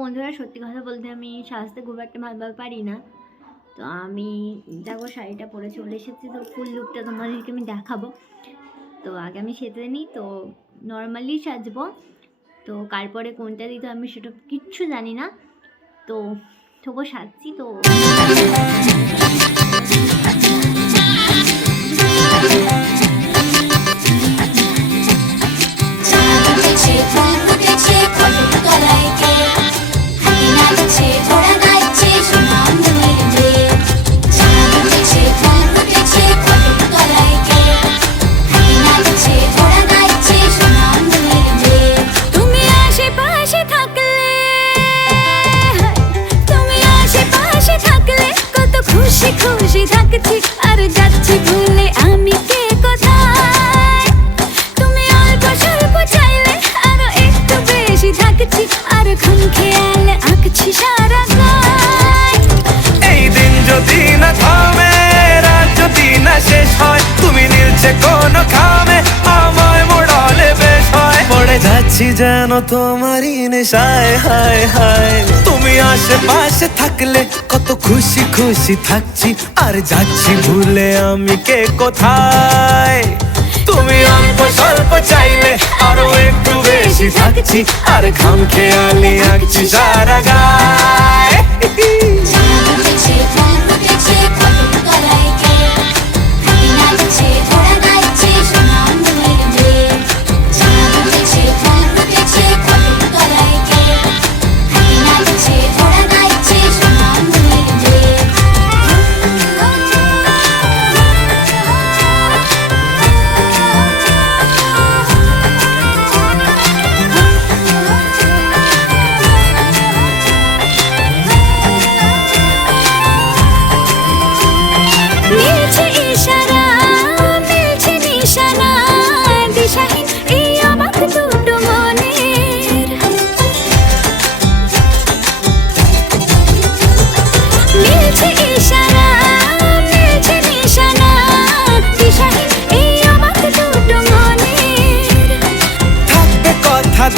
বন্ধুরা, সত্যি কথা বলতে আমি সাজতে খুব একটা ভালোভাবে পারি না। তো আমি দেখো শাড়িটা পরে চলে এসেছি, তো ফুল লুকটা তোমাদেরকে আমি দেখাবো। তো আগে আমি সেজে নিই, তো নর্মালি সাজবো। তো কারপরে কোনটা দিতে আমি সেটা কিচ্ছু জানি না। তো তবু সাজছি। তো খুশি থাকছি আর যাচ্ছি ভুলে আমি কে কোথায়। তুমি অল্প স্বল্প চাইলে আরো একটু বেশি থাকছি আর খাম খেয়াল আঁকছি সারা গায়। এই দিন যদি না থামে, রাত যদি না শেষ হয়, তুমি নীলছে কোন খামে আমায় মোড়ালে বেশ হয়। পড়ে যাচ্ছি যেন তোমারই নেশায়, হায় হায়। তুমি আশেপাশে থাকলে কত খুশি খুশি থাকছি আর যাচ্ছি ভুলে আমি কে কোথায়। তুমি অল্প স্বল্প চাইলে আরো একটু বেশি থাকছি আর খাম খেয়ালি আঁকছি সারা গায়।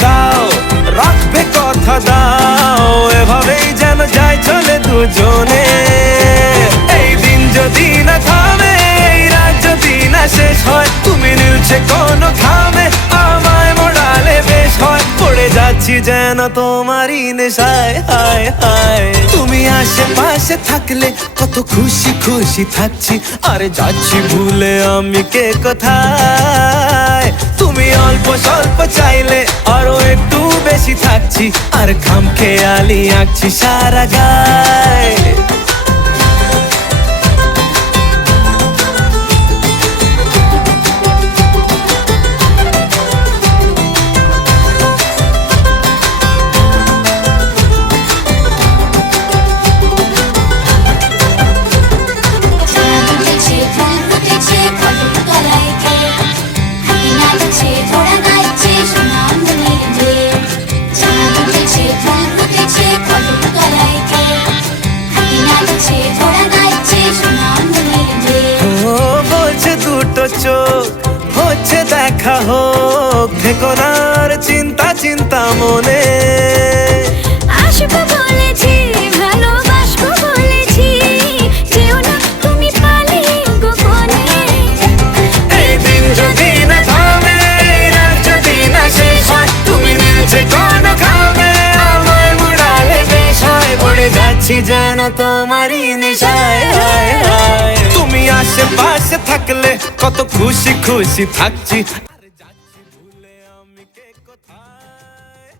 দাও রাখবে কথা দাও, এভাবেই যেন যায় চলে দুজনে। এই দিন যদি না থামে, এই রাত যদি না শেষ হয়, তুমি নীলছে কোন খামে আমায় মোড়ালে বেশ হয়। পড়ে যাচ্ছি যেন তোমারই নেশায়, হায় হায়। তুমি আশেপাশে থাকলে কত খুশি খুশি থাকছি আর যাচ্ছি ভুলে আমি কে কোথায়। তুমি অল্প স্বল্প চাইলে আরো একটু বেশি থাকছি আর খাম খেয়ালি আঁকছি সারা গায়। চোখ হচ্ছে দেখা হোক, থেকো না আর চিন্তা চিন্তা মনে। আসবো বলেছি, ভালোবাসবো বলেছি, যেও না তুমি পালিয়ে গোপনে। এই দিন যদি না থামে, রাত যদি না শেষ হয়, তুমি নীলছে কোন খামে আমায় মোড়ালে বেশ হয়। পড়ে যাচ্ছি যেন তোমারই নেশায়, হায় হায়। তুমি আশেপাশে থাকলে কত খুশি খুশি থাকছি আর যাচ্ছি ভুলে আমি কে কোথায়।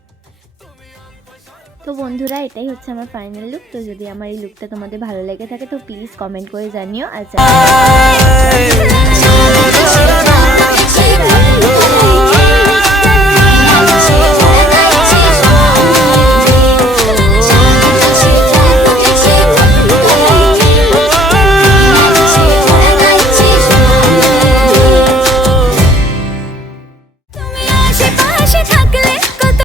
তো বন্ধুরা, এটাই হচ্ছে আমার ফাইনাল লুক। তো যদি আমার এই লুকটা তোমাদের ভালো লেগে থাকে তো প্লিজ কমেন্ট করে জানিও। আর